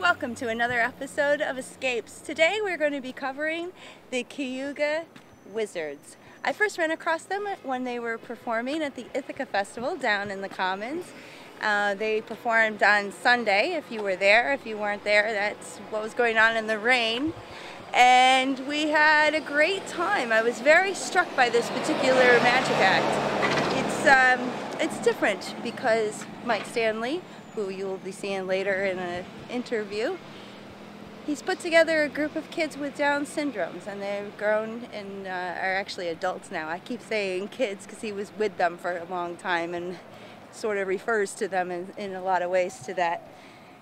Welcome to another episode of Escapes. Today we're going to be covering the Cayuga Wizards. I first ran across them when they were performing at the Ithaca Festival down in the Commons. They performed on Sunday, if you were there. If you weren't there, that's what was going on in the rain. And we had a great time. I was very struck by this particular magic act. It's different because Mike Stanley, who you will be seeing later in an interview, he's put together a group of kids with Down syndromes, and they've grown and are actually adults now. I keep saying kids because he was with them for a long time and sort of refers to them in a lot of ways to that.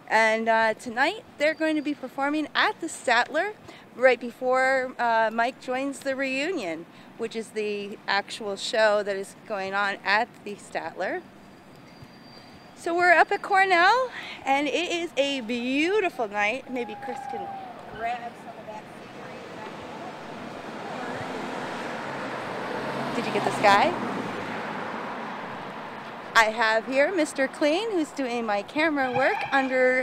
And tonight they're going to be performing at the Statler right before Mike joins the reunion, which is the actual show that is going on at the Statler. So we're up at Cornell, and it is a beautiful night. Maybe Chris can grab some of that scenery. Did you get the sky? I have here Mr. Clean, who's doing my camera work under...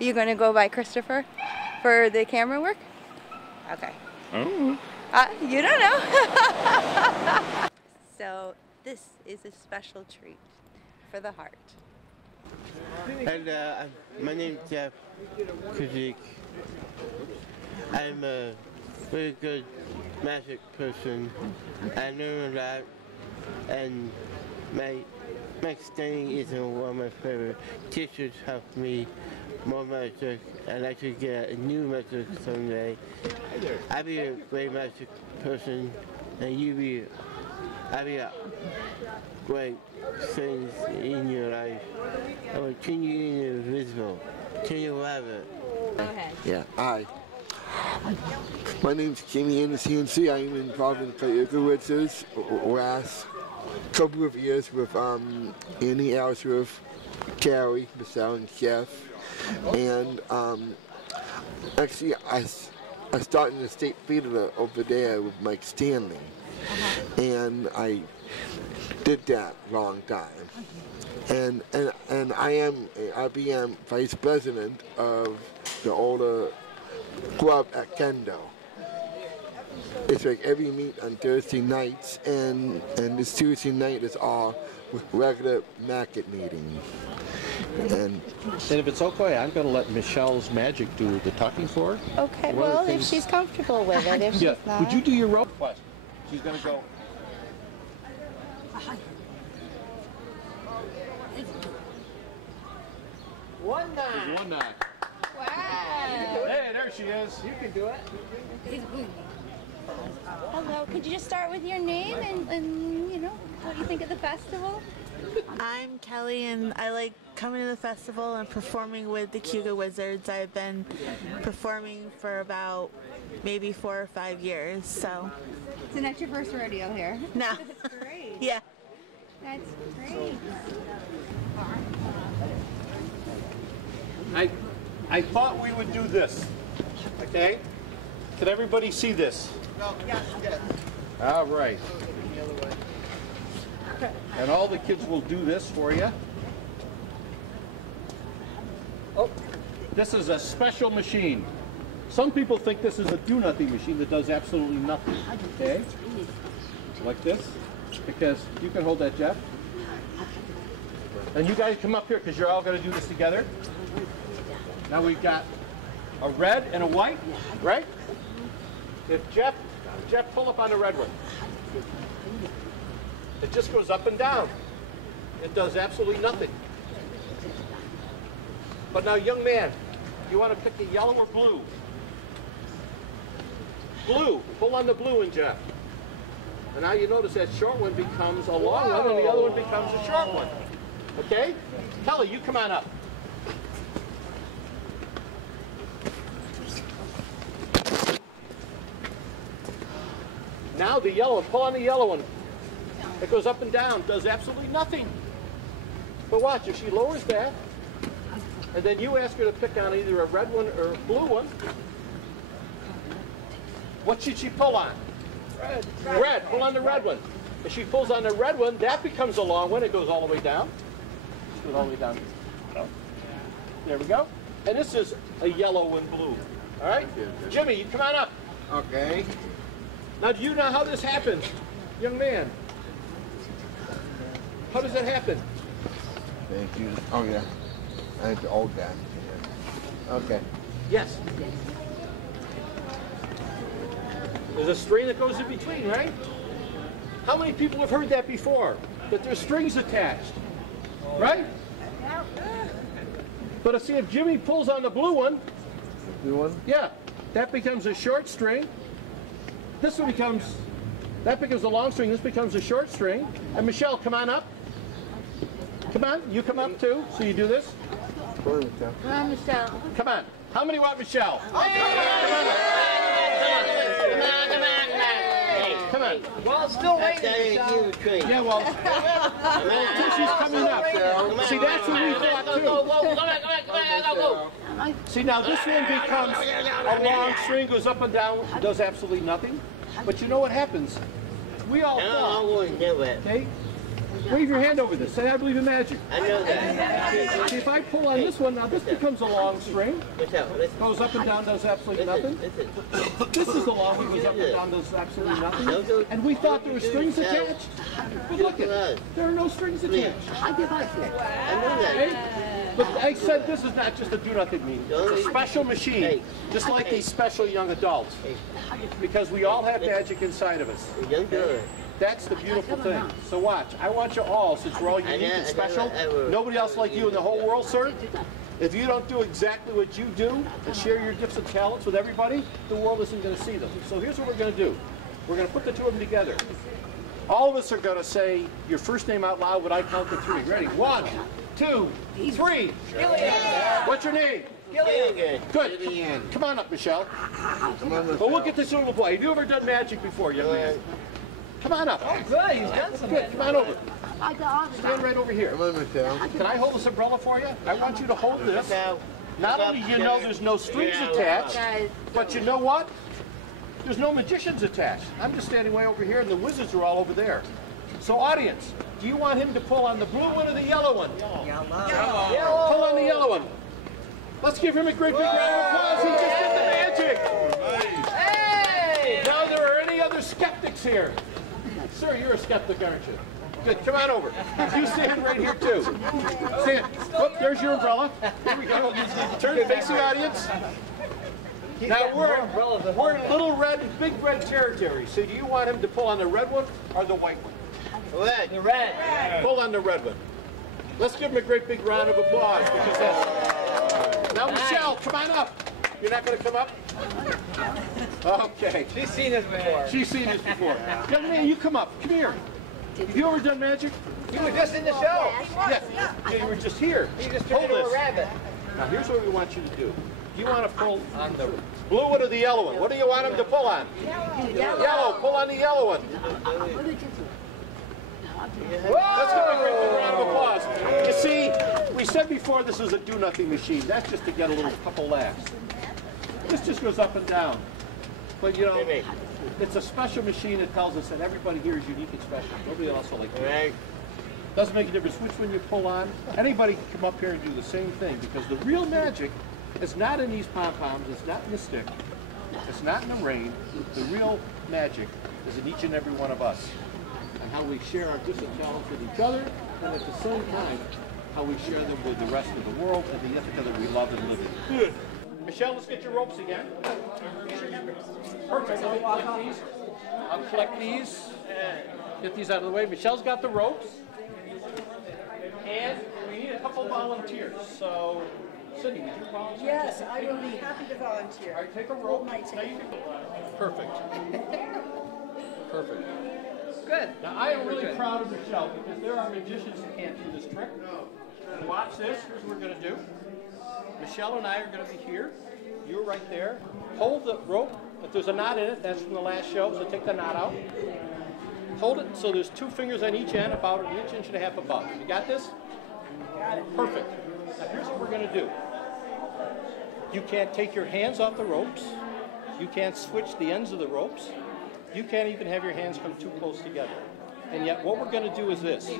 Are you going to go by Christopher for the camera work? Okay. Oh. You don't know. So this is a special treat for the heart. And my name is Jeff Kuzik. I'm a very good magic person. I learn a lot, and my studying is one of my favorite. Teachers help me more magic. I'd like to get a new magic someday. I'll be a great magic person, and I'll be a great things in your life. I will turn you invisible. Turn you rabbit. Go ahead. Yeah. Hi. My name's Jimmy in the CNC. I am involved in Cayuga Wizards last couple of years with Annie Ellsworth, Carrie, Michelle, and Jeff. And actually, I started in the State Theater over there with Mike Stanley. And I did that long time. And I became vice president of the older club at Kendo. It's like every meet on Thursday nights, and this Tuesday night is all regular market meeting. And if it's okay, I'm going to let Michelle's magic do the talking for her. Okay, well, if she's comfortable with it, if she's not. Would you do your rope quest? She's going to go. One nine. Wow. Hey, there she is. You can do it. Hello, could you just start with your name and you know, what you think of the festival? I'm Kelly, and I like coming to the festival and performing with the Cayuga Wizards. I've been performing for about maybe 4 or 5 years, so. So not your first rodeo here? No. That's great. Yeah. That's great. I thought we would do this. Okay? Can everybody see this? Yes. All right. And all the kids will do this for you. Oh, this is a special machine. Some people think this is a do-nothing machine that does absolutely nothing. Okay? Like this. Because you can hold that, Jeff. And you guys come up here because you're all going to do this together. Now we've got a red and a white, right? If Jeff, pull up on the red one. It just goes up and down. It does absolutely nothing. But now, young man, you want to pick the yellow or blue? Blue. Pull on the blue one, Jeff. And now you notice that short one becomes a long one, and the other one becomes a short one. Okay? Kelly, you come on up. Now the yellow, pull on the yellow one. It goes up and down, does absolutely nothing. But watch, if she lowers that, and then you ask her to pick on either a red one or a blue one, what should she pull on? Red. Red, pull on the red one. If she pulls on the red one, that becomes a long one. It goes all the way down. It goes all the way down. There we go. and this is a yellow and blue. All right? Jimmy, you come on up. Okay. Now, do you know how this happens, young man? How does that happen? Thank you. Oh yeah. I have to hold that. Okay. Yes. There's a string that goes in between, right? How many people have heard that before? That there's strings attached, right? But see, if Jimmy pulls on the blue one, yeah, that becomes a short string. This one becomes, that becomes a long string. This becomes a short string. And Michelle, come on up. Come on, you come up too. So you do this. Come on, Michelle. Come on. How many want Michelle? Come on. Come on. Well, still waiting. Yeah, well, until she's coming up. See, that's what we thought too. See, now this one becomes a long string, goes up and down, does absolutely nothing. But you know what happens? We all thought. Okay? Wave your hand over this. Say, I believe in magic. I know that. See, if I pull on this one, now this becomes a long string. Goes up and down, does absolutely nothing. This is the long one, goes up and down, does absolutely nothing. And we thought there were strings attached. But look at it. There are no strings attached. I know that. Okay? But I said this is not just a do-nothing meeting. It's a special machine, just like these special young adults. Because we all have magic inside of us. That's the beautiful thing. So watch. I want you all, since we're all unique and special, nobody else like you in the whole world, sir. If you don't do exactly what you do and share your gifts and talents with everybody, the world isn't going to see them. So here's what we're going to do. We're going to put the two of them together. All of us are going to say your first name out loud when I count to three. Ready? 1, 2, 3. What's your name? Gillian. Good. Come on up, Michelle. Well, look at this little boy. Have you ever done magic before, young man? Come on up. Oh, good. He's done some. Good. Come on over. Stand right over here. Come on, Michelle. Can I hold this umbrella for you? I want you to hold this. Not only do you know there's no strings attached, but you know what? There's no magicians attached. I'm just standing way over here, and the wizards are all over there. So, audience, do you want him to pull on the blue one or the yellow one? Yellow. Pull on the yellow one. Let's give him a great big round of applause. He just did the magic. Hey! Now there are any other skeptics here? Sir, you're a skeptic, aren't you? Good. Come on over. You stand right here, too. Stand. Whoop, there's your umbrella. Here we go. Turn and face the audience. Now, we're in little red, big red territory. So do you want him to pull on the red one or the white one? Red. The red. Pull on the red one. Let's give him a great big round of applause. Because that's... Now, Michelle, come on up. You're not going to come up? Okay. She's seen this before. She's seen this before. Young man, you come up. Come here. Have you ever done magic? You were just in the show. Yeah. You were just here. You just turned into a rabbit. Now, here's what we want you to do. You want to pull on the blue one or the yellow one? What do you want him to pull on? Yellow. Pull on the yellow one. Let's give him a great big round of applause. You see, we said before this is a do-nothing machine. That's just to get a little couple laughs. This just goes up and down. But, you know, it's a special machine that tells us that everybody here is unique and special. Nobody else will like you. Doesn't make a difference which one you pull on. Anybody can come up here and do the same thing, because the real magic is not in these pom-poms, it's not in the stick, it's not in the rain. The real magic is in each and every one of us, and how we share our gifts and talents with each other, and at the same time, how we share them with the rest of the world and the Ithaca that we love and live in. Good. Michelle, let's get your ropes again. Perfect. Let me collect these. I'll collect these. Get these out of the way. Michelle's got the ropes. And we need a couple volunteers. So, Cindy, would you volunteer? Yes, I will be happy to volunteer. All right, take a rope. Now you can... Perfect. Perfect. Good. Now, I am really proud of Michelle, because there are magicians who can't do this trick. Watch this. Here's what we're going to do. Michelle and I are going to be here. You're right there. Hold the rope. If there's a knot in it, that's from the last show, so take the knot out. Hold it so there's 2 fingers on each end, about an inch, inch and a half above. You got this? Got it. Perfect. Now here's what we're going to do. You can't take your hands off the ropes. You can't switch the ends of the ropes. You can't even have your hands come too close together. And yet what we're going to do is this.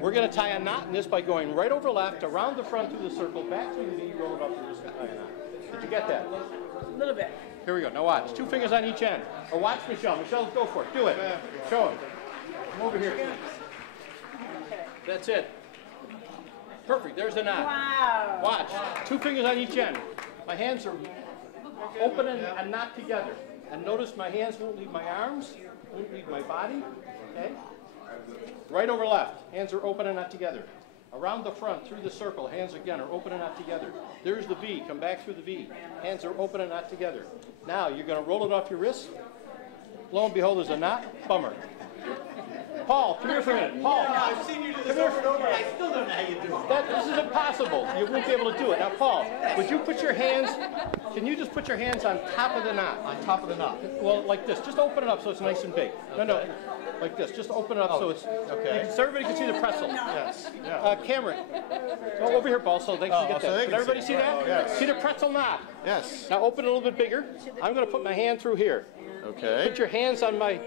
We're going to tie a knot in this by going right over left, around the front through the circle, back through the V, roll it up through the circle, tie a knot. Did you get that? A little bit. Here we go. Now watch. 2 fingers on each end. Or watch Michelle. Michelle, go for it. Do it. Show him. Come over here. That's it. Perfect. There's the knot. Wow. Watch. 2 fingers on each end. My hands are open and not together. And notice my hands won't leave my arms, won't leave my body. Okay? Right over left. Hands are open and not together. Around the front, through the circle, hands again are open and not together. There's the V. Come back through the V. Hands are open and not together. Now, you're going to roll it off your wrist. Lo and behold, there's a knot. Bummer. Paul, come here for a minute. Paul, I've seen you do this over and over, and I still don't know how you do it. this is impossible. You won't be able to do it. Now, Paul, would you put your hands, can you just put your hands on top of the knot? On top of the knot. Well, like this. Just open it up so it's nice and big. No, like this. Just open it up so it's, okay. So everybody can see the pretzel. Yes. Yeah. Cameron, go over here, Paul, so they can get so that. they Can can everybody see see it. that? Yes. See the pretzel knot? Yes. Now open it a little bit bigger. I'm going to put my hand through here. Okay. Put your hands on my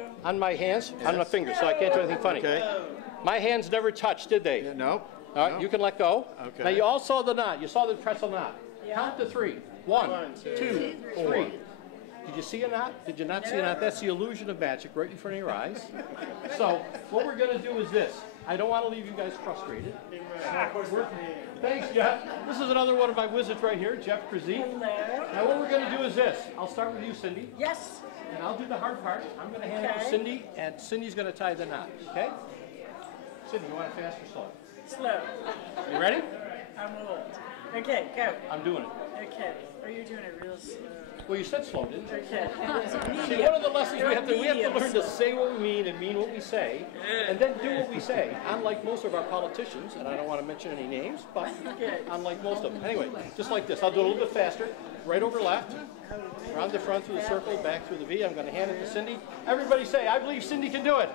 hands, on my fingers, so I can't do anything funny. Okay. My hands never touched, did they? No. All right, you can let go. Okay. Now you all saw the knot. You saw the pretzel knot. Count to 3. 1, 2, 3. Did you see a knot? Did you not see a knot? That's the illusion of magic right in front of your eyes. So what we're going to do is this. I don't want to leave you guys frustrated. Thanks, Jeff. This is another one of my wizards right here, Jeff Krasie. Now what we're going to do is this. I'll start with you, Cindy. Yes. And I'll do the hard part. I'm going to hand it to Cindy, and Cindy's going to tie the knot. Okay? Cindy, you want it fast or slow? Slow. You ready? I'm old. Okay, go. I'm doing it. Okay. Are you doing it real slow? Well, you said slow, didn't you? Okay. See, one of the lessons we have to learn to say what we mean and mean what we say, and then do what we say. Unlike most of our politicians, and I don't want to mention any names, but unlike most of them. Anyway, just like this. I'll do it a little bit faster. Right over left, around the front through the circle, back through the V. I'm going to hand it to Cindy. Everybody say, I believe Cindy can do it.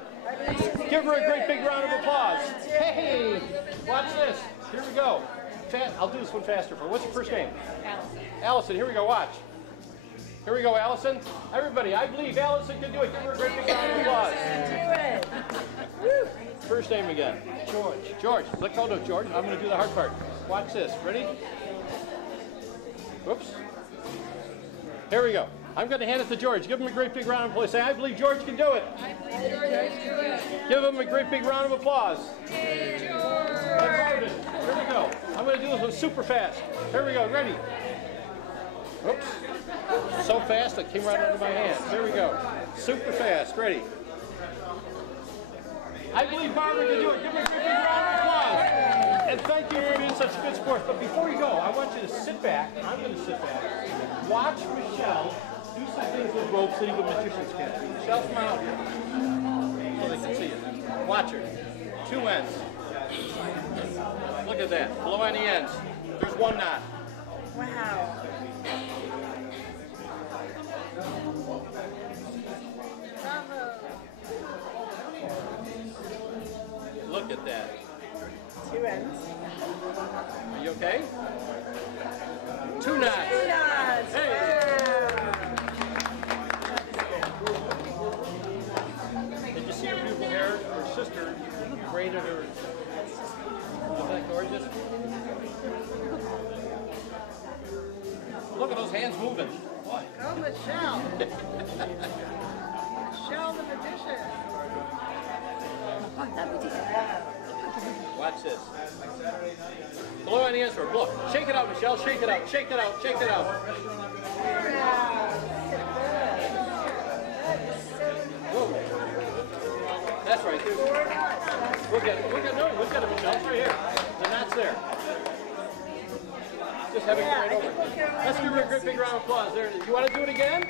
Give her a great big round of applause. Hey, watch this. Here we go. I'll do this one faster. What's your first name? Allison. Allison, here we go. Watch. Here we go, Allison. Everybody, I believe Allison can do it. Give her a great big round of applause. Do it. First name again. George. George. Let go of George. I'm going to do the hard part. Watch this. Ready? Whoops. Here we go. I'm going to hand it to George. Give him a great big round of applause. Say, I believe George can do it. I believe George can do it. Give him a great big round of applause. Hey, George. Here we go. I'm going to do this one super fast. Here we go. Ready? Oops. So fast it came right out of my hand. Here we go. Super fast. Ready? I believe Barbara can do it. Give her a great big round of applause. And thank you for being such a good sport. But before you go, I want you to sit back. I'm going to sit back. Watch Michelle do some things with ropes that even magicians can't do. Michelle, come out here. So they can see you. Watch her. 2 ends. Look at that. Blow on the ends. There's one knot. Wow. Look at that. 2 ends. Are you okay? 2 knots. 2 knots. Hey. Did you see her beautiful hair? Her sister braided her. Isn't that gorgeous? Look at those hands moving. What? Go, Michelle. Michelle the magician. Watch this. Blow on the answer. Look. Shake it out, Michelle. Shake it out. Shake it out. Shake it out. Whoa. That's right. We'll get it. We'll get it, Michelle. It's right here. The knot's there. Just have it right over. Let's give her a great big round of applause. There it is. You want to do it again?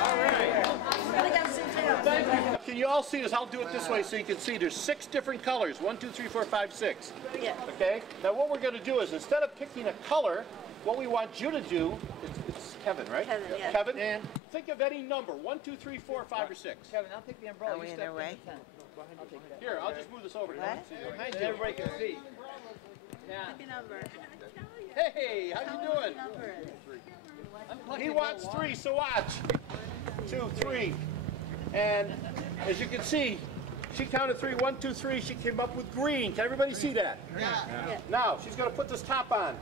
All right. Thank you. Can you all see this? I'll do it this way so you can see. There's 6 different colors. 1, 2, 3, 4, 5, 6. Yeah. Okay? Now what we're going to do is instead of picking a color, what we want you to do, it's Kevin, right? Kevin, yeah. Kevin, and think of any number. 1, 2, 3, 4, 5, or 6. Kevin, I'll take the umbrella. Are we in their way? Here, I'll just move this over. Behind you. Everybody can see. Happy number. Hey, how you doing? He wants 3, so watch. 2, 3. And as you can see, she counted 3, 1, 2, 3. She came up with green. Can everybody see that? Yeah. Now, she's going to put this top on.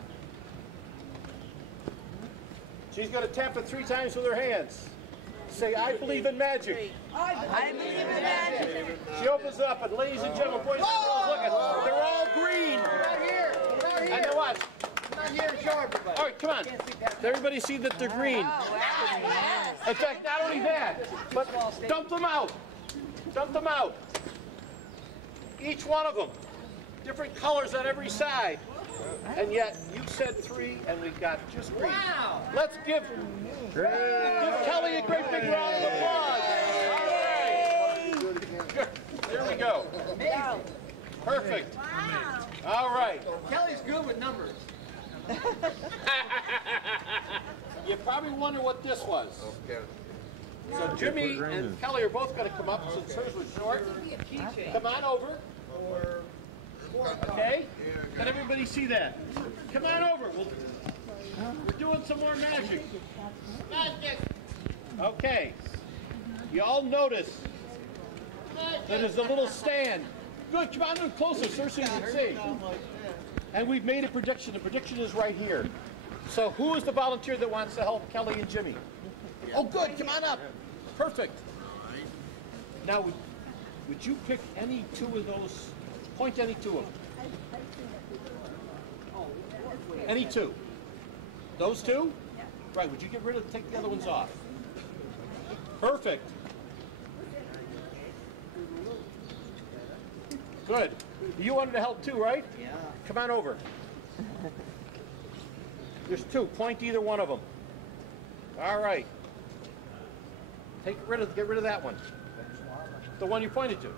She's going to tap it 3 times with her hands. Say, I believe in magic. I believe in magic. She opens it up, and ladies and gentlemen, boys and girls, look at, they're all green. Not here. Not here. And then watch. Not here to show everybody. All right, come on. Does everybody see that they're green? In fact, not only that, but dump them out. Dump them out. Each one of them. Different colors on every side. And yet, you said 3, and we got just green. Wow. Let's give Kelly a great big round of applause. All right. There we go. Amazing. Perfect. All right. Kelly's good with numbers. You probably wonder what this was. So Jimmy and Kelly are both going to come up since hers was short. Come on over. Okay? Can everybody see that? Come on over. We're doing some more magic. Magic. Okay. You all notice that there's a little stand. Good. Come on a little closer, sir, so you can see. And we've made a prediction. The prediction is right here. So who is the volunteer that wants to help Kelly and Jimmy? Oh, good. Come on up. Perfect. Now, would you pick any 2 of those? Point any 2 of them. Any 2. Those 2? Right. Would you get rid of, take the other ones off? Perfect. Good. You wanted to help too, right? Yeah. Come on over. There's 2. Point either one of them. All right. Get rid of that one. The one you pointed to.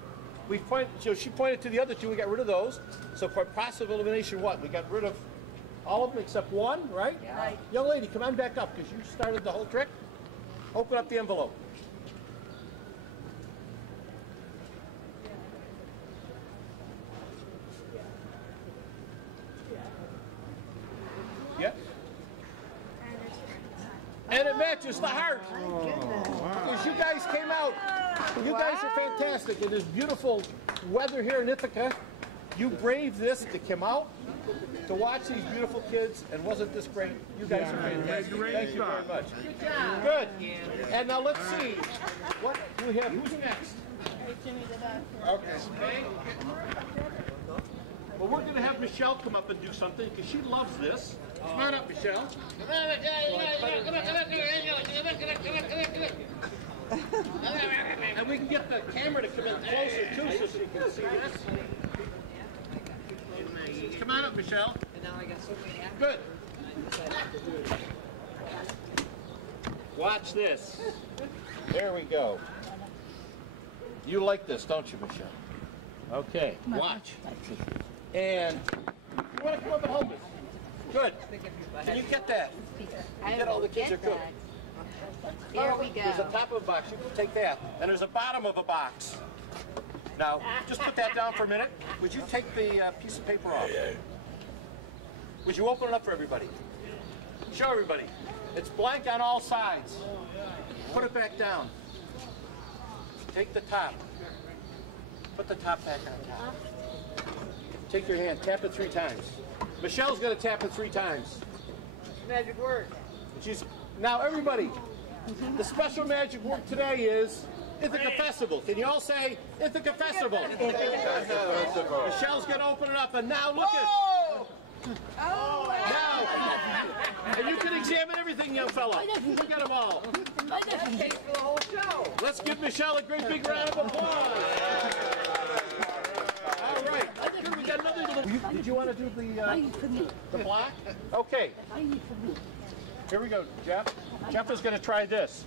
So she pointed to the other 2. We got rid of those. So for process of elimination, what? We got rid of all of them except 1, right? Yeah. Right. Young lady, come on back up because you started the whole trick. Open up the envelope. Yep. And it matches the heart. Because you guys came out. You guys are fantastic. In this beautiful weather here in Ithaca, you braved this to come out, to watch these beautiful kids, and wasn't this great? You guys are fantastic. Thank you very much. Good. And now let's see. What do we have? Who's next? Okay. Well, we're going to have Michelle come up and do something because she loves this. Come on up, Michelle. And we can get the camera to come in closer too so she can see this. Come on up, Michelle. Good. Watch this. There we go. You like this, don't you, Michelle? Okay, watch. And you want to come up and hold this? Good. Can you get that? Get all the kids are good. Here we go. There's a top of a box. You can take that. And there's a bottom of a box. Now, just put that down for a minute. Would you take the piece of paper off? Would you open it up for everybody? Show everybody. It's blank on all sides. Put it back down. Take the top. Put the top back on top. Take your hand. Tap it 3 times. Michelle's going to tap it 3 times. Magic word. Now, everybody, the special magic word today is Ithaca Festival. Can you all say Ithaca Festival? Michelle's going to open it up, and now look at. Now, and you can examine everything, young fella. Look at them all. That's cake for the whole show. Let's give Michelle a great big round of applause. All right. Here we got another little. Did you want to do the black? Okay. Here we go, Jeff. Jeff is going to try this.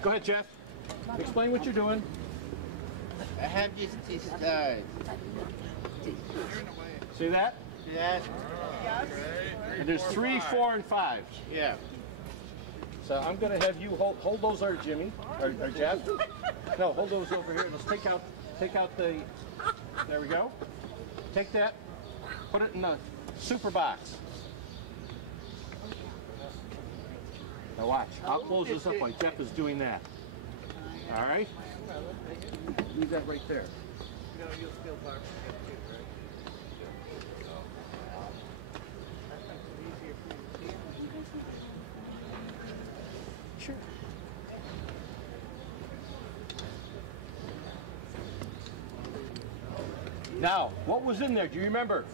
Go ahead, Jeff. Explain what you're doing. I have just this side. See that? Yes. And there's 3, 4, and 5. Yeah. So I'm going to have you hold those there, Jimmy, or Jeff. No, hold those over here. Let's take out the. There we go. Take that. Put it in the super box. Now watch. I'll close this up while Jeff is doing that. All right? Leave that right there. Sure. Now, what was in there? Do you remember?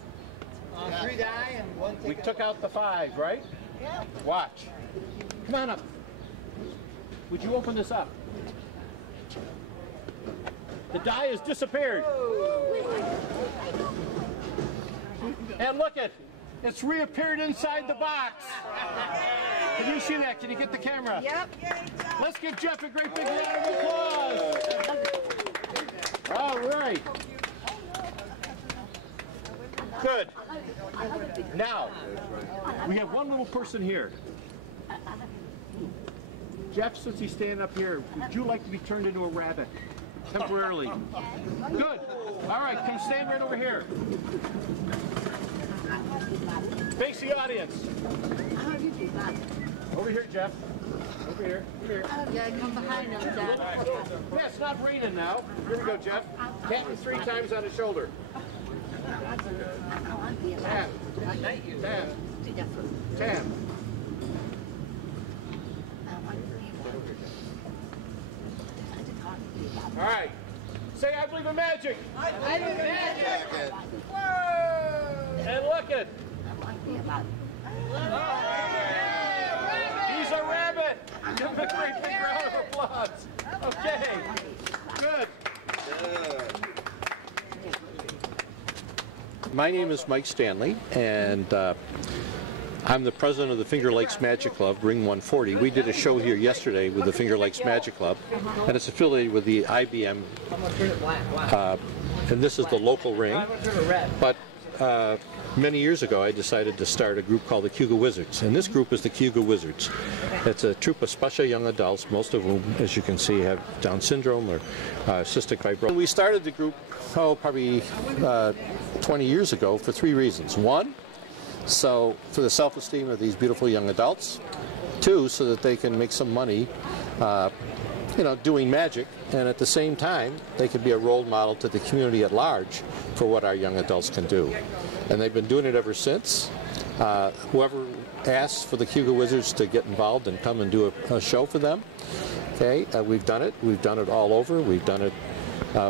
3 die and 1 We take took out the 5, right? Yeah. Watch. Come on up. Would you open this up? The die has disappeared. And look it's reappeared inside the box. Can you see that? Can you get the camera? Yep. Let's give Jeff a great big round of applause. All right. Good. Now, we have one little person here. Jeff, since he's standing up here, would you like to be turned into a rabbit temporarily? Good. All right, come stand right over here. Face the audience. Over here, Jeff. Over here. Come here. You gotta come behind them, Dad. Yeah, it's not raining now. Here we go, Jeff. Tap him 3 times on the shoulder. Tap. Tap. Tap. All right. Say, I believe in magic. I believe in magic. And look it. He's a rabbit. Give him a great big round of applause. Okay. Good. My name is Mike Stanley, and I'm the president of the Finger Lakes Magic Club, Ring 140. We did a show here yesterday with the Finger Lakes Magic Club, and it's affiliated with the IBM, and this is the local ring. But many years ago, I decided to start a group called the Cayuga Wizards, and this group is the Cayuga Wizards. It's a troupe of special young adults, most of whom, as you can see, have Down syndrome or cystic fibrosis. We started the group, probably 20 years ago for 3 reasons. 1, so for the self-esteem of these beautiful young adults. 2, so that they can make some money, doing magic, and at the same time, they can be a role model to the community at large for what our young adults can do. And they've been doing it ever since. Whoever asks for the Cayuga Wizards to get involved and come and do a show for them, okay, we've done it. We've done it all over. We've done it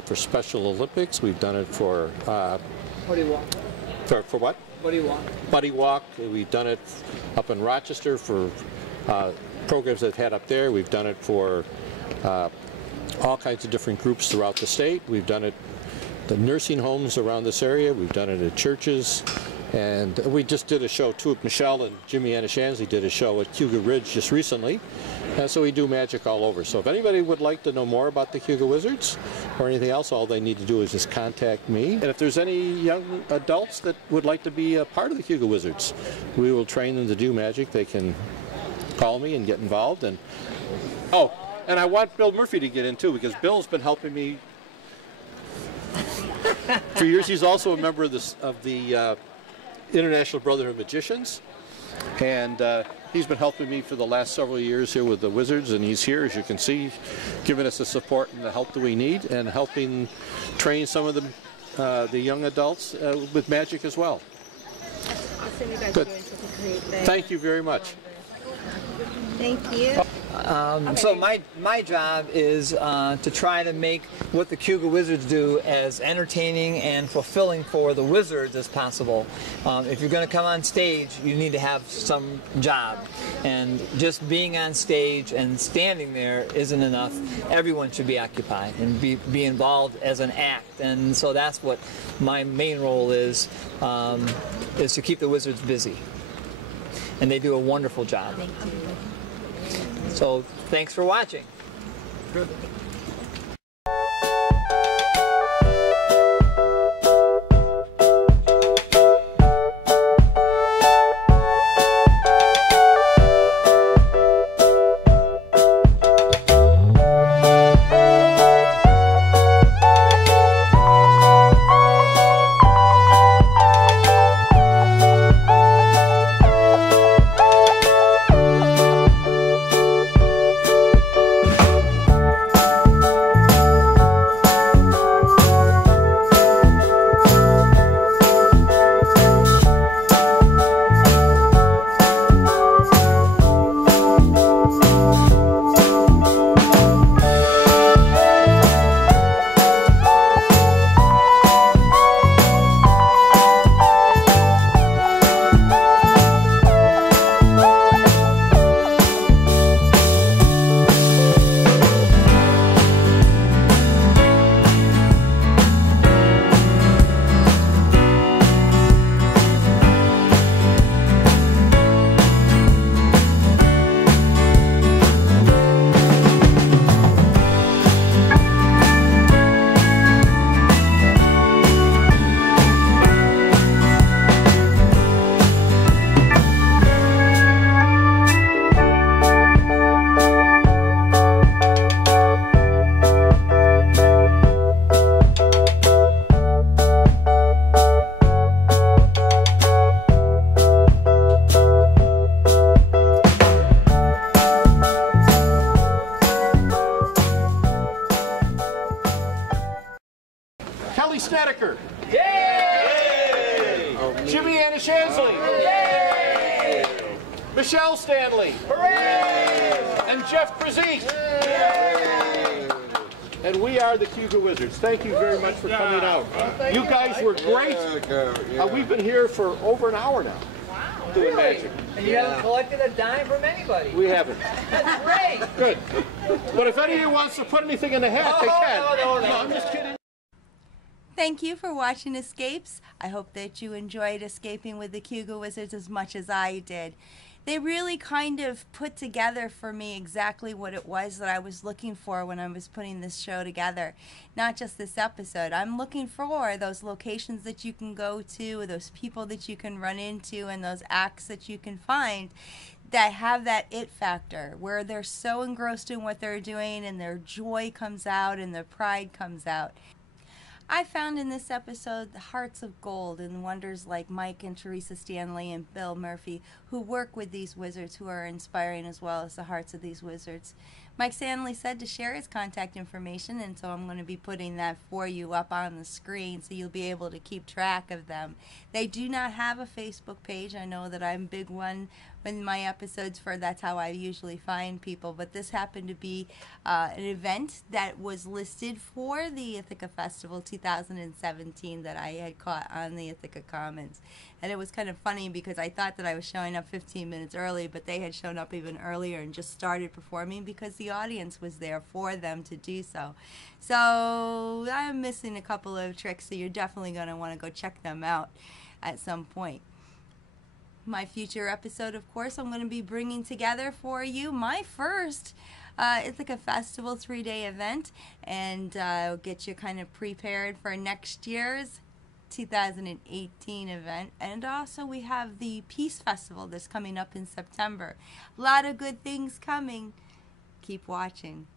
for Special Olympics. We've done it for Buddy walk. For what? Buddy walk. Buddy Walk. We've done it up in Rochester for programs they've had up there. We've done it for all kinds of different groups throughout the state. We've done it the nursing homes around this area. We've done it at churches. And we just did a show too. Michelle and Jimmy Anashansley did a show at Cayuga Ridge just recently. So we do magic all over. So if anybody would like to know more about the Cayuga Wizards or anything else, all they need to do is just contact me. And if there's any young adults that would like to be a part of the Cayuga Wizards, we will train them to do magic. They can call me and get involved. And I want Bill Murphy to get in too, because Bill's been helping me for years. He's also a member of the International Brotherhood of Magicians, and he's been helping me for the last several years here with the Wizards, and he's here, as you can see, giving us the support and the help that we need, and helping train some of the young adults with magic as well. Good. Thank you very much. Thank you. So my job is to try to make what the Cayuga Wizards do as entertaining and fulfilling for the Wizards as possible. If you're going to come on stage, you need to have some job. And just being on stage and standing there isn't enough. Everyone should be occupied and be involved as an act. And so that's what my main role is to keep the Wizards busy. And they do a wonderful job. So thanks for watching. Shansley. Yay! Michelle Stanley. Hooray! And Jeff Brzee. And we are the Cayuga Wizards. Thank you very much for coming out. You guys were great. We've been here for over an hour now. Wow. Doing magic. And you haven't collected a dime from anybody. We haven't. That's great. Good. But if any of you wants to put anything in the hat, they can. No, I'm just kidding. Thank you for watching Escapes. I hope that you enjoyed escaping with the Cayuga Wizards as much as I did. They really kind of put together for me exactly what it was that I was looking for when I was putting this show together. Not just this episode. I'm looking for those locations that you can go to, those people that you can run into, and those acts that you can find that have that it factor, where they're so engrossed in what they're doing and their joy comes out and their pride comes out. I found in this episode the hearts of gold and wonders like Mike and Teresa Stanley and Bill Murphy, who work with these wizards, who are inspiring as well as the hearts of these wizards. Mike Stanley said to share his contact information, and so I'm going to be putting that for you up on the screen so you'll be able to keep track of them. They do not have a Facebook page. I know that I'm a big one in my episodes for that's how I usually find people, but this happened to be an event that was listed for the Ithaca Festival 2017 that I had caught on the Ithaca Commons. And it was kind of funny because I thought that I was showing up 15 minutes early, but they had shown up even earlier and just started performing because the audience was there for them to do so. So I'm missing a couple of tricks, so you're definitely going to want to go check them out at some point. My future episode, of course, I'm going to be bringing together for you my first Ithaca Festival 3-day event, and I'll get you kind of prepared for next year's 2018 event. And also we have the Peace Festival that's coming up in September. A lot of good things coming. Keep watching.